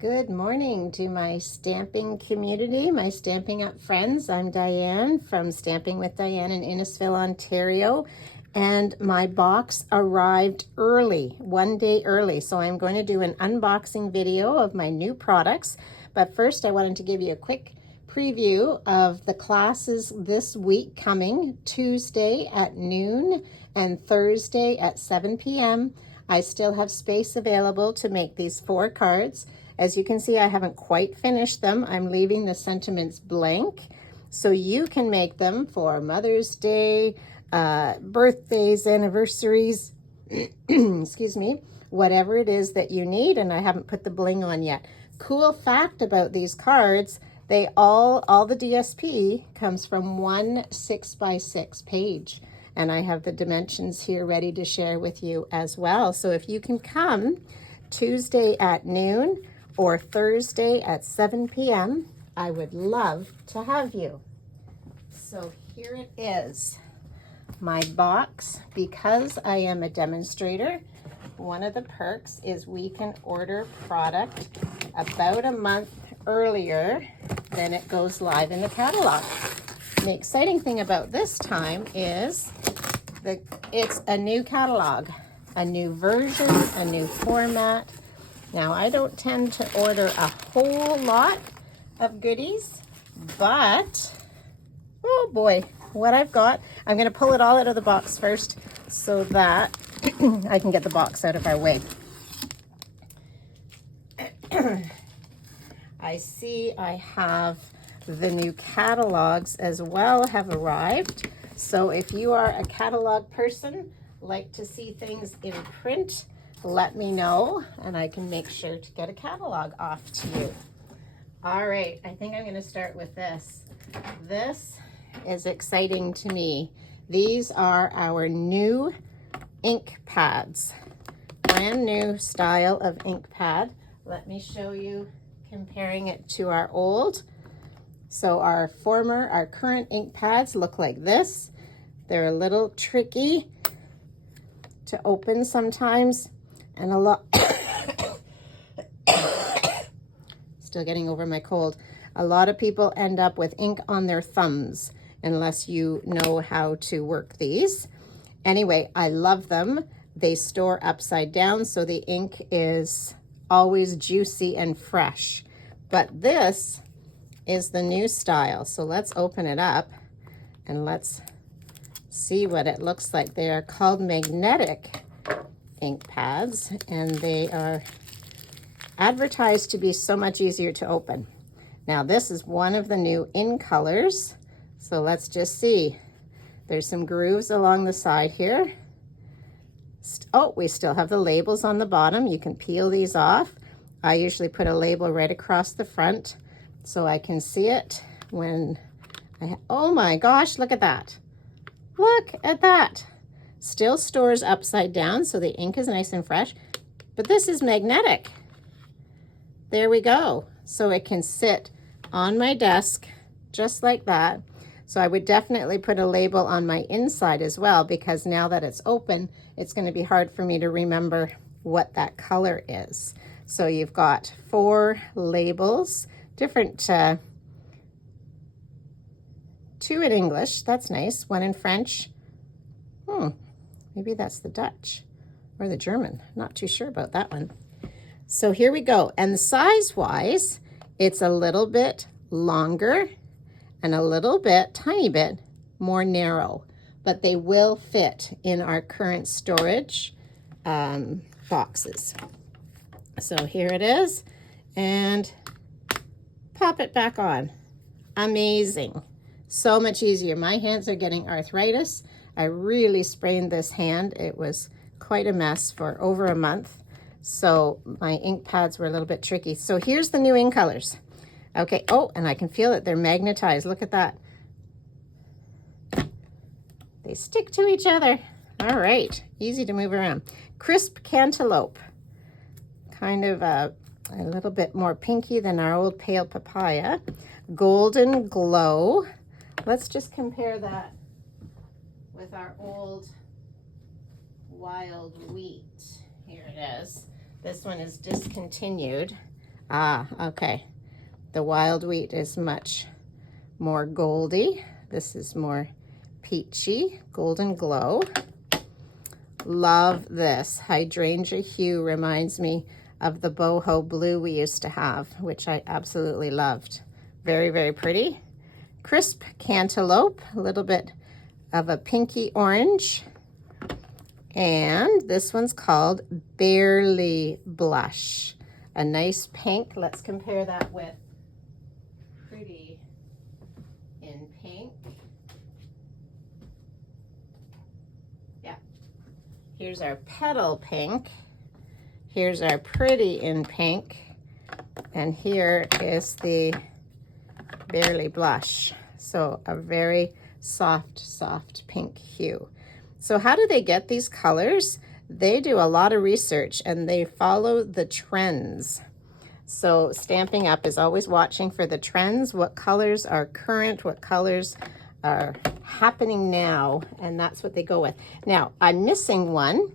Good morning to my stamping community, my Stampin' Up friends. I'm Diane from Stamping with Diane in Innisfil, Ontario, and my box arrived early, one day early. So I'm going to do an unboxing video of my new products. But first, I wanted to give you a quick preview of the classes this week coming Tuesday at noon and Thursday at 7 p.m. I still have space available to make these 4 cards. As you can see, I haven't quite finished them. I'm leaving the sentiments blank. So you can make them for Mother's Day, birthdays, anniversaries, excuse me, whatever it is that you need. And I haven't put the bling on yet. Cool fact about these cards, they all the DSP comes from one 6x6 page. And I have the dimensions here ready to share with you as well. So if you can come Tuesday at noon or Thursday at 7 p.m., I would love to have you. So here it is, my box. Because I am a demonstrator, one of the perks is we can order product about a month earlier than it goes live in the catalog. The exciting thing about this time is that it's a new catalog, a new version, a new format. Now, I don't tend to order a whole lot of goodies, but, oh boy, what I've got. I'm going to pull it all out of the box first so that I can get the box out of our way. I see I have the new catalogs as well have arrived. So if you are a catalog person, like to see things in print, let me know and I can make sure to get a catalog off to you. All right, I think I'm going to start with this. This is exciting to me. These are our new ink pads. Brand new style of ink pad. Let me show you comparing it to our old. So our current ink pads look like this. They're a little tricky to open sometimes. And a lot, still getting over my cold. A lot of people end up with ink on their thumbs unless you know how to work these. Anyway, I love them. They store upside down, so the ink is always juicy and fresh. But this is the new style. So let's open it up and let's see what it looks like. They are called magnetic ink pads, and they are advertised to be so much easier to open. Now this is one of the new in colors, so let's just see. There's some grooves along the side here. Oh, we still have the labels on the bottom. You can peel these off. I usually put a label right across the front so I can see it when oh my gosh, look at that. Look at that. Still stores upside down, so the ink is nice and fresh, but this is magnetic. There we go. So it can sit on my desk just like that. So I would definitely put a label on my inside as well, because now that it's open, it's going to be hard for me to remember what that color is. So you've got 4 labels, different, 2 in English, that's nice, 1 in French. Maybe that's the Dutch or the German. Not too sure about that one. So here we go. And size-wise, it's a little bit longer and a little bit, tiny bit more narrow, but they will fit in our current storage boxes. So here it is, and pop it back on. Amazing. So much easier. My hands are getting arthritis. I really sprained this hand. It was quite a mess for over a month. So my ink pads were a little bit tricky. So here's the new ink colors. Okay, oh, and I can feel it. They're magnetized. Look at that. They stick to each other. All right, easy to move around. Crisp cantaloupe. Kind of a little bit more pinky than our old pale papaya. Golden glow. Let's just compare that with our old wild wheat. Here it is. This one is discontinued. Ah, okay. The wild wheat is much more goldy. This is more peachy, golden glow. Love this. Hydrangea hue reminds me of the boho blue we used to have, which I absolutely loved. Very, very pretty. Crisp cantaloupe, a little bit of a pinky orange. And this one's called Barely Blush. A nice pink. Let's compare that with Pretty in Pink. Yeah. Here's our Petal Pink. Here's our Pretty in Pink. And here is the Barely Blush. So a very soft, soft pink hue. So how do they get these colors? They do a lot of research and they follow the trends. So Stampin' Up! Is always watching for the trends, what colors are current, what colors are happening now, and that's what they go with. Now, I'm missing one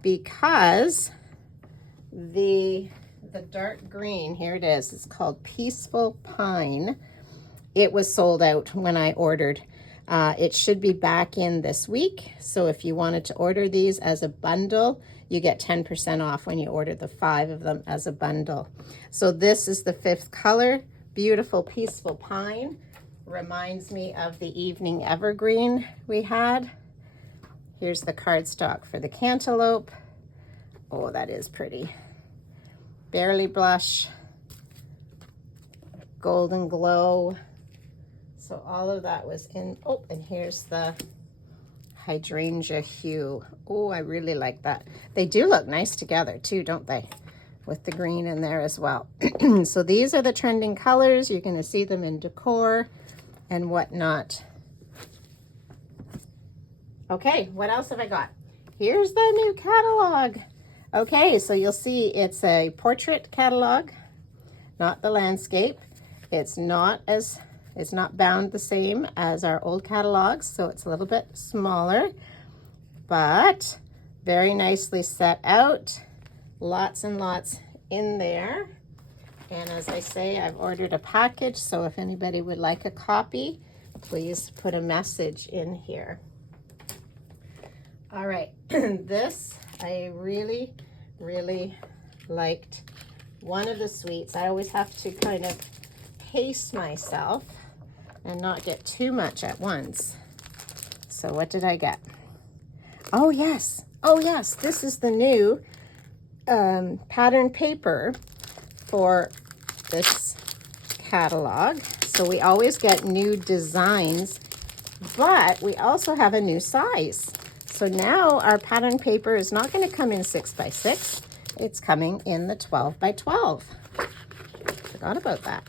because the dark green, here it is, it's called Peaceful Pine. It was sold out when I ordered. It should be back in this week. So if you wanted to order these as a bundle, you get 10% off when you order the 5 of them as a bundle. So this is the 5th color, beautiful Peaceful Pine. Reminds me of the Evening Evergreen we had. Here's the cardstock for the cantaloupe. Oh, that is pretty. Barely Blush, Golden Glow. So all of that was in, oh, and here's the Hydrangea hue. Oh, I really like that. They do look nice together too, don't they? With the green in there as well. So these are the trending colors. You're going to see them in decor and whatnot. Okay, what else have I got? Here's the new catalog. Okay, so you'll see it's a portrait catalog, not the landscape. It's not bound the same as our old catalogs, so it's a little bit smaller, but very nicely set out. Lots and lots in there. And as I say, I've ordered a package, so if anybody would like a copy, please put a message in here. All right, this I really, really liked. One of the sweets. I always have to kind of pace myself and not get too much at once. So what did I get? Oh yes, this is the new pattern paper for this catalog. So we always get new designs, but we also have a new size. So now our pattern paper is not going to come in 6 by 6. It's coming in the 12 by 12. Forgot about that.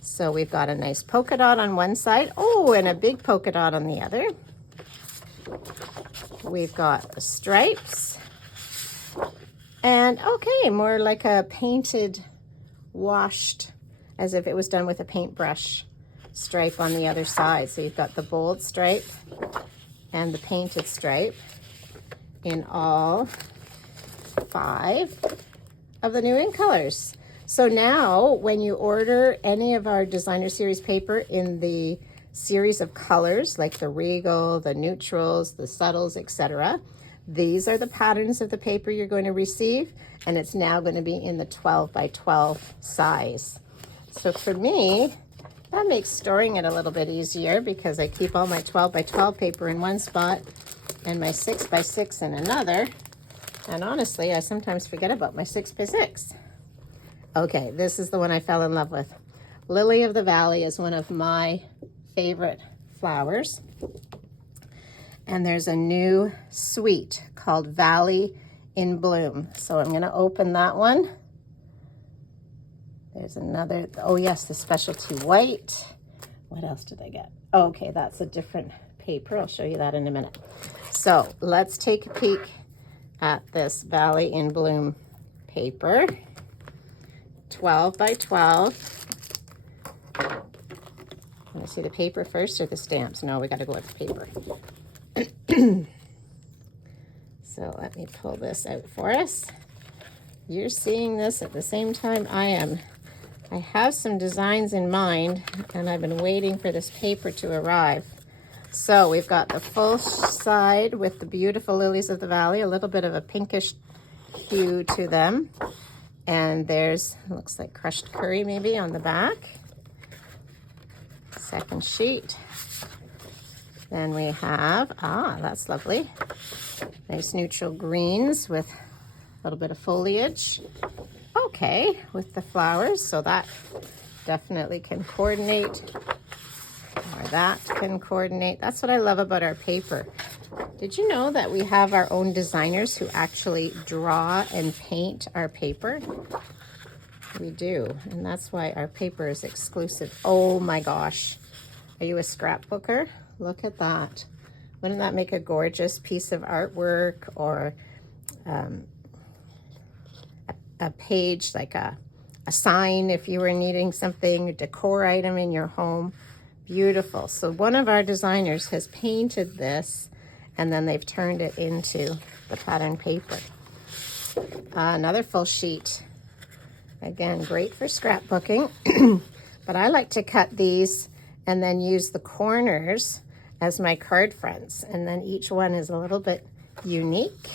So we've got a nice polka dot on one side. Oh, and a big polka dot on the other. We've got the stripes. And okay, more like a painted, washed, as if it was done with a paintbrush stripe on the other side. So you've got the bold stripe and the painted stripe in all 5 of the new ink colors. So now when you order any of our designer series paper in the series of colors, like the regal, the neutrals, the subtles, etc., these are the patterns of the paper you're going to receive, and it's now going to be in the 12 by 12 size. So for me, that makes storing it a little bit easier because I keep all my 12 by 12 paper in one spot and my 6 by 6 in another. And honestly, I sometimes forget about my 6 by 6. Okay, this is the one I fell in love with. Lily of the Valley is one of my favorite flowers. And there's a new suite called Valley in Bloom. So I'm going to open that one. There's another, oh yes, the specialty white. What else did I get? Oh, okay, that's a different paper. I'll show you that in a minute. So let's take a peek at this Valley in Bloom paper. 12 by 12. Want to see the paper first or the stamps? No, we got to go with the paper. So let me pull this out for us. You're seeing this at the same time I am. I have some designs in mind, and I've been waiting for this paper to arrive. So we've got the full side with the beautiful lilies of the valley, a little bit of a pinkish hue to them. And there's, looks like crushed curry maybe on the back. Second sheet. Then we have, that's lovely. Nice neutral greens with a little bit of foliage. Okay, with the flowers, so that definitely can coordinate, or that can coordinate. That's what I love about our paper. Did you know that we have our own designers who actually draw and paint our paper? We do, and that's why our paper is exclusive. Oh my gosh, are you a scrapbooker? Look at that. Wouldn't that make a gorgeous piece of artwork, or a page, like a sign if you were needing something, a decor item in your home? Beautiful. So one of our designers has painted this, and then they've turned it into the pattern paper. Another full sheet. Again, great for scrapbooking, but I like to cut these and then use the corners as my card fronts, and then each one is a little bit unique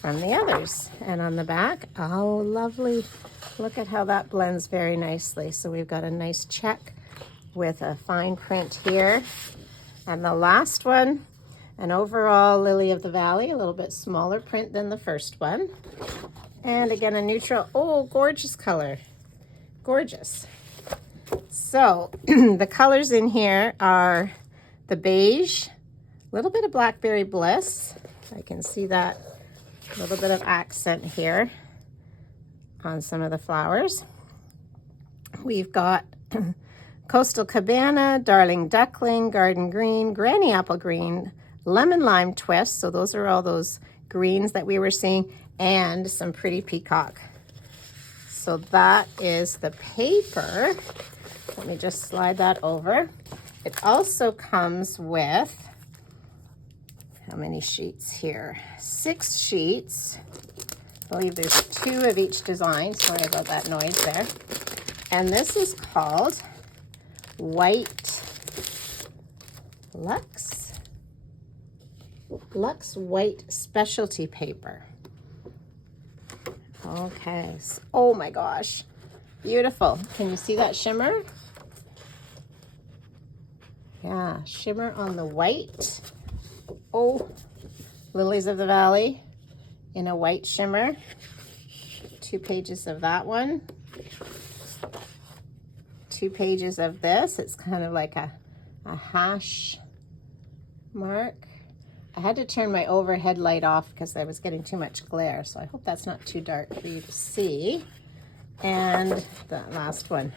from the others. And on the back, oh lovely, look at how that blends very nicely. So we've got a nice check with a fine print here, and the last one, an overall lily of the valley, a little bit smaller print than the first one, and again a neutral. Oh, gorgeous color, gorgeous. So the colors in here are the beige, a little bit of blackberry bliss, I can see that. A little bit of accent here on some of the flowers. We've got Coastal Cabana, Darling Duckling, Garden Green, Granny Apple Green, Lemon Lime Twist. So those are all those greens that we were seeing, and some pretty peacock. So that is the paper. Let me just slide that over. It also comes with, how many sheets here? 6 sheets. I believe there's 2 of each design. Sorry about that noise there. And this is called White Luxe White Specialty Paper. Okay. Oh my gosh. Beautiful. Can you see that shimmer? Yeah, shimmer on the white. Oh, lilies of the valley in a white shimmer. 2 pages of that one. 2 pages of this. It's kind of like a hash mark. I had to turn my overhead light off because I was getting too much glare, so I hope that's not too dark for you to see. And the last one.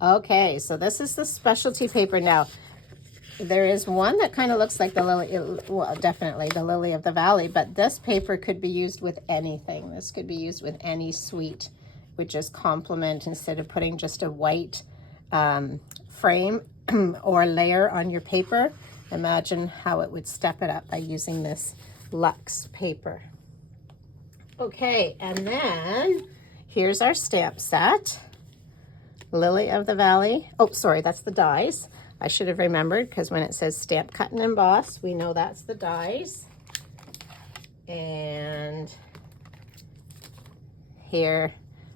Okay, so this is the specialty paper. Now, there is one that kind of looks like the lily, well, definitely the lily of the valley, but this paper could be used with anything. This could be used with any suite, would just complement, instead of putting just a white frame or layer on your paper. Imagine how it would step it up by using this luxe paper. Okay, and then here's our stamp set. Lily of the Valley. Oh, sorry, that's the dies. I should have remembered, because when it says stamp, cut, and emboss, we know that's the dies. And here,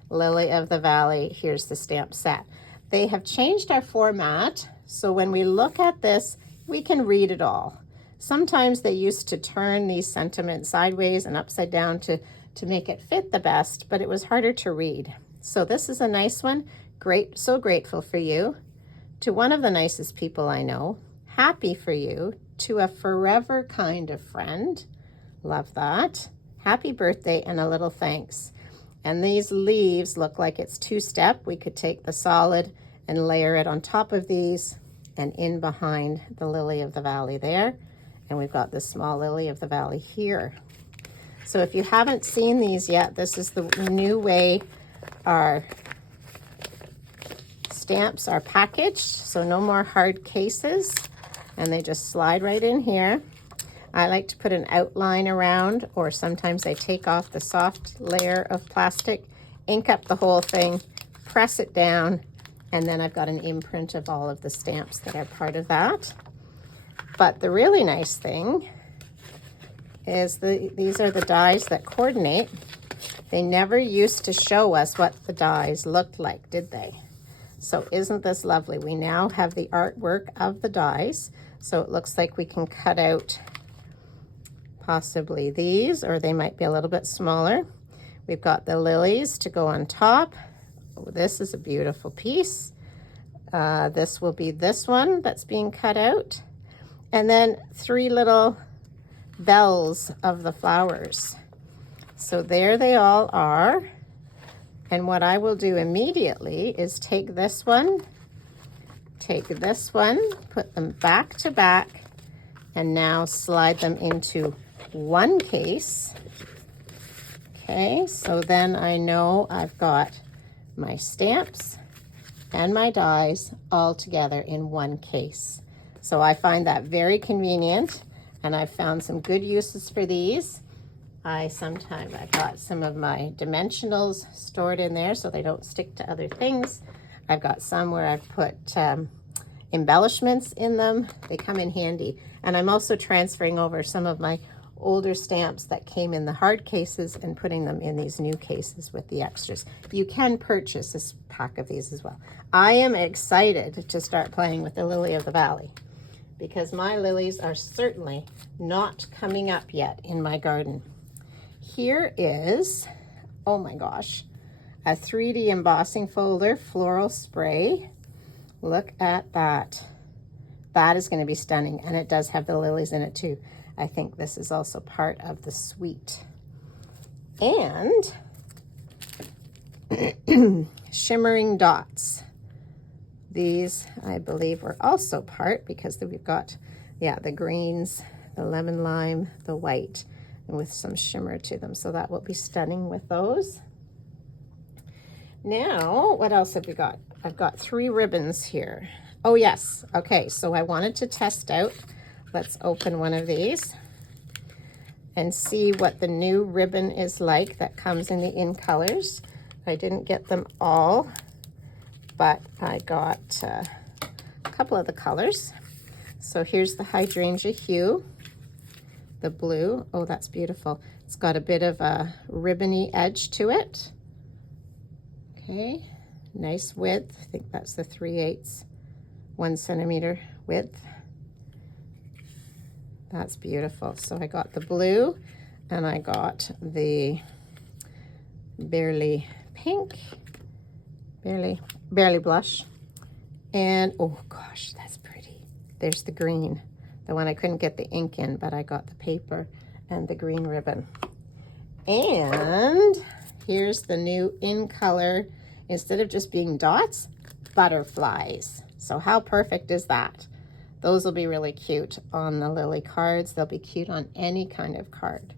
Lily of the Valley, here's the stamp set. They have changed our format, so when we look at this, we can read it all. Sometimes they used to turn these sentiments sideways and upside down to make it fit the best, but it was harder to read. So this is a nice one. Great, so grateful for you. To one of the nicest people I know. Happy for you. To a forever kind of friend. Love that. Happy birthday and a little thanks. And these leaves look like it's 2-step. We could take the solid and layer it on top of these and in behind the lily of the valley there. And we've got the small lily of the valley here. So if you haven't seen these yet, this is the new way our stamps are packaged. So no more hard cases, and they just slide right in here. I like to put an outline around, or sometimes I take off the soft layer of plastic, ink up the whole thing, press it down, and then I've got an imprint of all of the stamps that are part of that. But the really nice thing is these are the dies that coordinate. They never used to show us what the dies looked like, did they? So isn't this lovely? We now have the artwork of the dies. So it looks like we can cut out possibly these, or they might be a little bit smaller. We've got the lilies to go on top. Oh, this is a beautiful piece. This will be this one that's being cut out. And then 3 little bells of the flowers. So there they all are. And what I will do immediately is take this one, put them back to back, and now slide them into one case. Okay, so then I know I've got my stamps and my dies all together in one case. So I find that very convenient, and I've found some good uses for these. I've got some of my dimensionals stored in there so they don't stick to other things. I've got some where I've put embellishments in them. They come in handy. And I'm also transferring over some of my older stamps that came in the hard cases and putting them in these new cases with the extras. You can purchase this pack of these as well. I am excited to start playing with the lily of the valley, because my lilies are certainly not coming up yet in my garden. Here is, oh my gosh, a 3D embossing folder, floral spray. Look at that. That is going to be stunning, and it does have the lilies in it too. I think this is also part of the suite. And shimmering dots. These, I believe, were also part, because we've got, yeah, the greens, the lemon lime, the white, and with some shimmer to them. So that will be stunning with those. Now, what else have we got? I've got 3 ribbons here. Oh yes, okay, so I wanted to test out. Let's open one of these and see what the new ribbon is like that comes in the in colors. I didn't get them all, but I got a couple of the colors. So here's the hydrangea hue, the blue. Oh, that's beautiful. It's got a bit of a ribbony edge to it. Okay, nice width. I think that's the 3/8, 1 centimeter width. That's beautiful. So I got the blue, and I got the barely pink, barely blush, and oh gosh, that's pretty. There's the green, the one I couldn't get the ink in, but I got the paper and the green ribbon. And here's the new in color, instead of just being dots, butterflies. So how perfect is that? Those will be really cute on the lily cards. They'll be cute on any kind of card.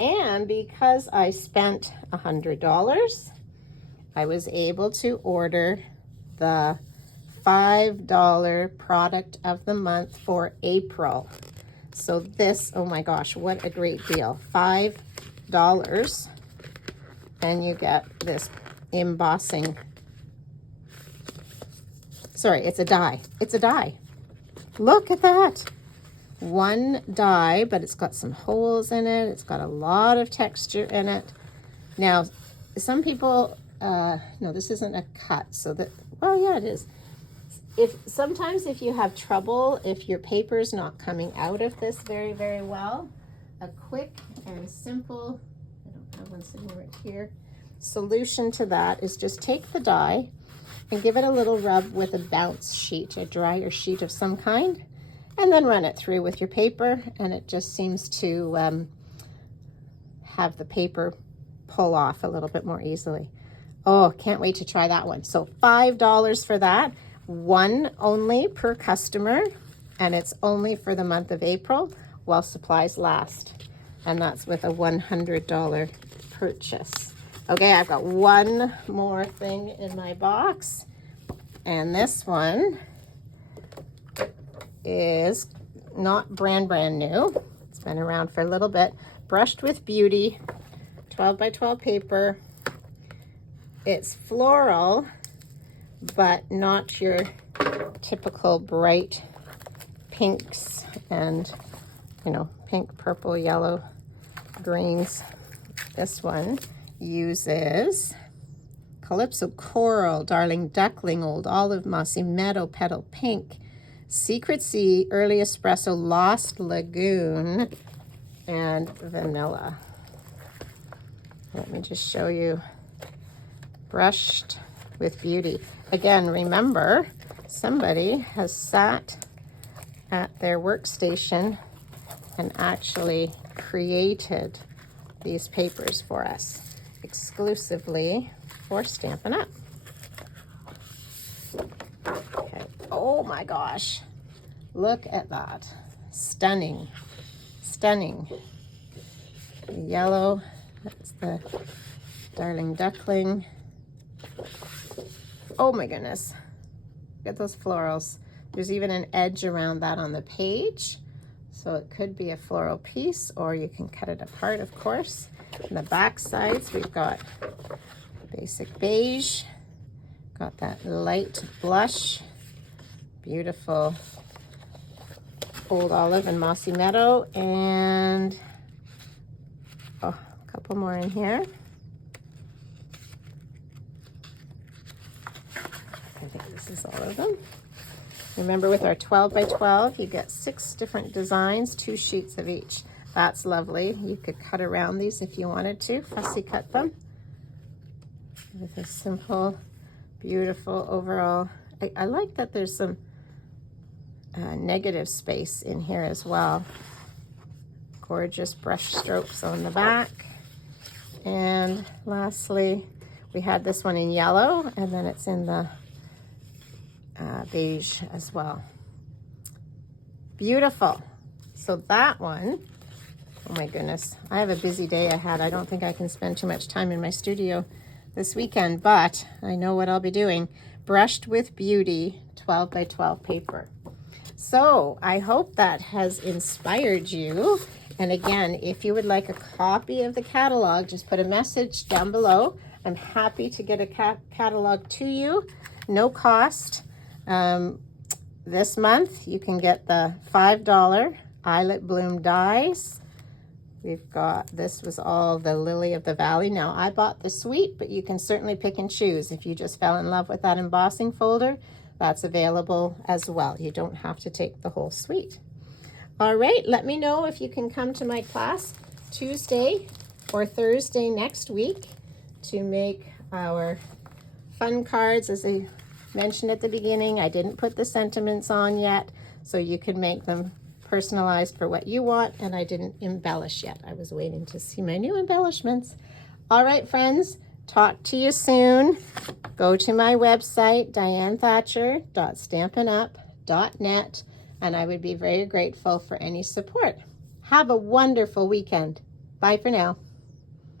And because I spent $100, I was able to order the $5 product of the month for April. So this, oh my gosh, what a great deal. $5, and you get this embossing. Sorry, it's a die. It's a die. Look at that. 1 die, but it's got some holes in it. It's got a lot of texture in it. Now, some people, no, this isn't a cut. So that, well, yeah, it is. Sometimes if you have trouble, if your paper's not coming out of this very, very well, a quick and simple, I don't have one sitting right here, solution to that is just take the die and give it a little rub with a bounce sheet, a drier sheet of some kind, and then run it through with your paper, and it just seems to have the paper pull off a little bit more easily. Oh, can't wait to try that one. So $5 for that, 1 only per customer, and it's only for the month of April while supplies last, and that's with a $100 purchase. Okay, I've got one more thing in my box, and this one is not brand new. It's been around for a little bit. Brushed with Beauty, 12 by 12 paper. It's floral, but not your typical bright pinks and, you know, pink, purple, yellow, greens. This one uses Calypso Coral, Darling Duckling, Old Olive, Mossy Meadow, Petal Pink, Secret Sea, Early Espresso, Lost Lagoon, and Vanilla. Let me just show you. Brushed with Beauty. Again, remember, somebody has sat at their workstation and actually created these papers for us exclusively for Stampin' Up. Okay. Oh my gosh, look at that. Stunning, stunning. The yellow, that's the Darling Duckling. Oh my goodness, look at those florals. There's even an edge around that on the page, so it could be a floral piece, or you can cut it apart, of course. On the back sides, we've got basic beige, got that light blush, beautiful Old Olive and Mossy Meadow, and a couple more in here. I think this is all of them. Remember, with our 12 by 12, you get 6 different designs, 2 sheets of each. That's lovely. You could cut around these if you wanted to, fussy cut them. With a simple, beautiful overall. I like that there's some negative space in here as well. Gorgeous brush strokes on the back. And lastly, we had this one in yellow, and then it's in the beige as well. Beautiful. So that one, oh my goodness, I have a busy day ahead. I don't think I can spend too much time in my studio this weekend, but I know what I'll be doing. Brushed with Beauty, 12 by 12 paper. So I hope that has inspired you. And again, if you would like a copy of the catalog, just put a message down below. I'm happy to get a catalog to you, no cost. This month you can get the $5 Eyelet Bloom dies. We've got, this was all the Lily of the Valley. Now I bought the suite, but you can certainly pick and choose. If you just fell in love with that embossing folder, that's available as well. You don't have to take the whole suite. All right, let me know if you can come to my class Tuesday or Thursday next week to make our fun cards. As I mentioned at the beginning, I didn't put the sentiments on yet, so you can make them personalized for what you want, and I didn't embellish yet. I was waiting to see my new embellishments. All right, friends, talk to you soon. Go to my website, dianethatcher.stampinup.net, and I would be very grateful for any support. Have a wonderful weekend. Bye for now.